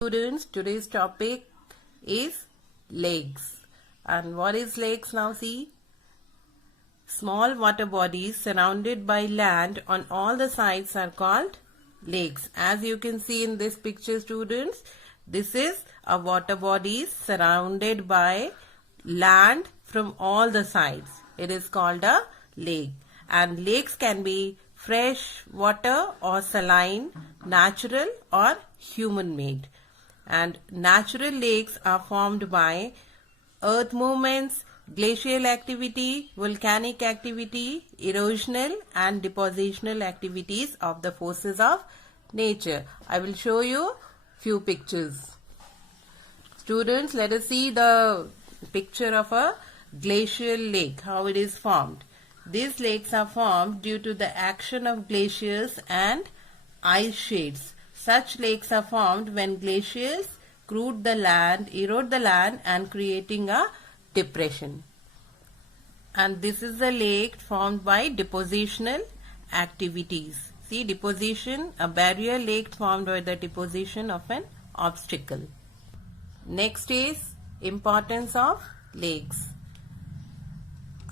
Students, today's topic is lakes. And what is lakes now? See, small water bodies surrounded by land on all the sides are called lakes. As you can see in this picture, students, this is a water body surrounded by land from all the sides. It is called a lake. And lakes can be fresh water or saline, natural or human made. And natural lakes are formed by earth movements, glacial activity, volcanic activity, erosional and depositional activities of the forces of nature. I will show you few pictures. Students, let us see the picture of a glacial lake, how it is formed. These lakes are formed due to the action of glaciers and ice sheets. Such lakes are formed when glaciers erode the land and creating a depression. And this is the lake formed by depositional activities. See, deposition, a barrier lake formed by the deposition of an obstacle. Next is importance of lakes.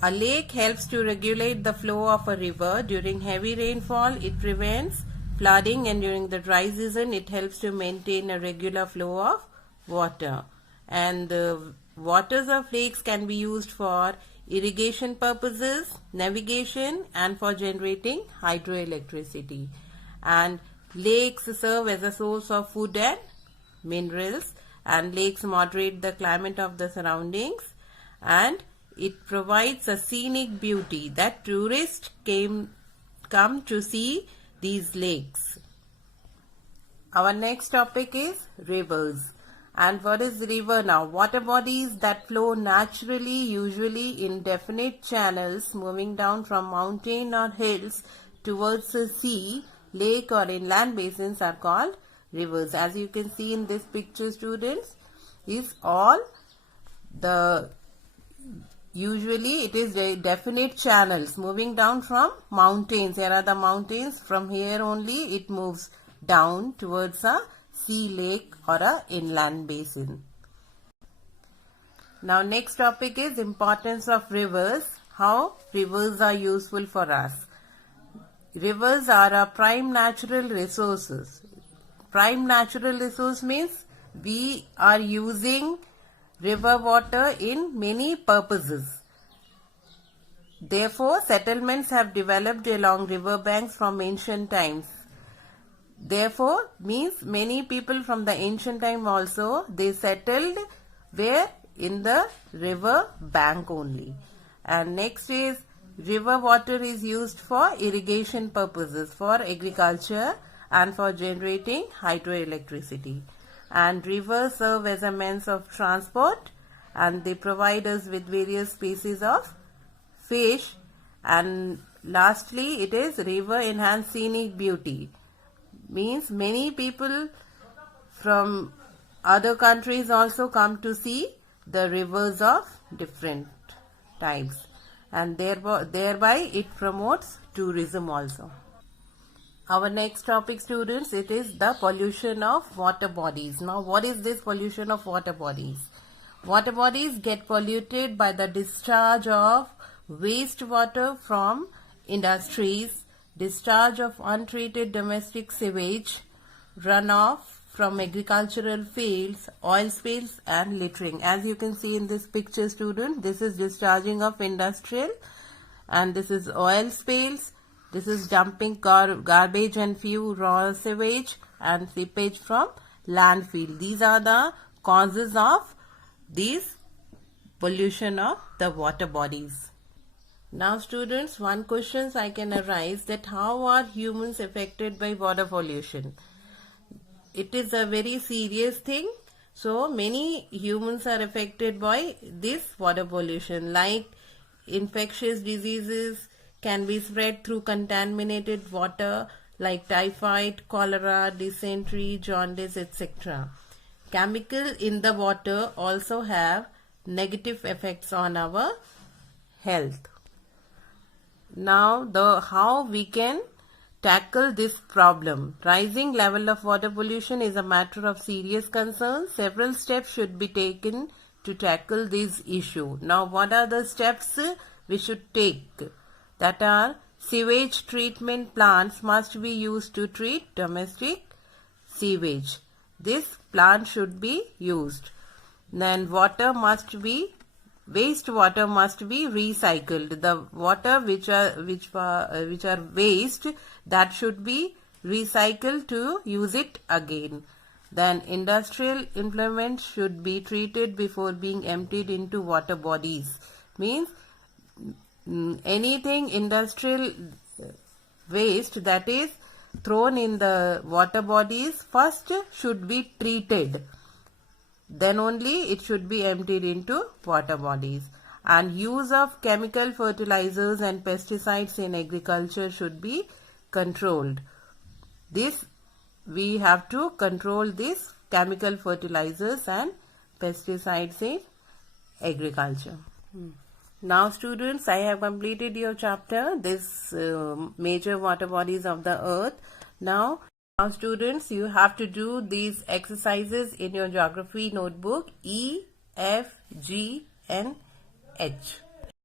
A lake helps to regulate the flow of a river. During heavy rainfall, it prevents flooding, and during the dry season it helps to maintain a regular flow of water. And the waters of lakes can be used for irrigation purposes, navigation and for generating hydroelectricity. And lakes serve as a source of food and minerals, and lakes moderate the climate of the surroundings, and it provides a scenic beauty that tourists come to see these lakes. Our next topic is rivers. And what is river now? Water bodies that flow naturally, usually in definite channels, moving down from mountain or hills towards the sea, lake or inland basins are called rivers. As you can see in this picture, students, is all the usually it is definite channels moving down from mountains. Here are the mountains. From here only it moves down towards a sea, lake or a inland basin. Now next topic is importance of rivers. How rivers are useful for us. Rivers are a prime natural resources. Prime natural resource means we are using river water in many purposes. Therefore, settlements have developed along river banks from ancient times. Therefore, means many people from the ancient time also, they settled where? In the river bank only. And next is river water is used for irrigation purposes, for agriculture and for generating hydroelectricity. And rivers serve as a means of transport, and they provide us with various species of fish. And lastly, it is river enhance scenic beauty. Means many people from other countries also come to see the rivers of different types, and thereby it promotes tourism also. Our next topic, students, it is the pollution of water bodies. Now, what is this pollution of water bodies? Water bodies get polluted by the discharge of wastewater from industries, discharge of untreated domestic sewage, runoff from agricultural fields, oil spills and littering. As you can see in this picture, students, this is discharging of industrial, and this is oil spills. This is dumping garbage and few raw sewage and seepage from landfill. These are the causes of this pollution of the water bodies. Now students, one question I can arise, that how are humans affected by water pollution? It is a very serious thing. So many humans are affected by this water pollution, like infectious diseases can be spread through contaminated water like typhoid, cholera, dysentery, jaundice, etc. Chemicals in the water also have negative effects on our health. Now how we can tackle this problem. Rising level of water pollution is a matter of serious concern. Several steps should be taken to tackle this issue. Now, what are the steps we should take? That are, sewage treatment plants must be used to treat domestic sewage. This plant should be used. Then wastewater must be recycled. The water which are waste, that should be recycled to use it again. Then industrial effluent should be treated before being emptied into water bodies. Means anything industrial waste that is thrown in the water bodies first should be treated. Then only it should be emptied into water bodies. And use of chemical fertilizers and pesticides in agriculture should be controlled. We have to control this chemical fertilizers and pesticides in agriculture. Now students, I have completed your chapter, this major water bodies of the earth. Now students, you have to do these exercises in your geography notebook E, F, G and H.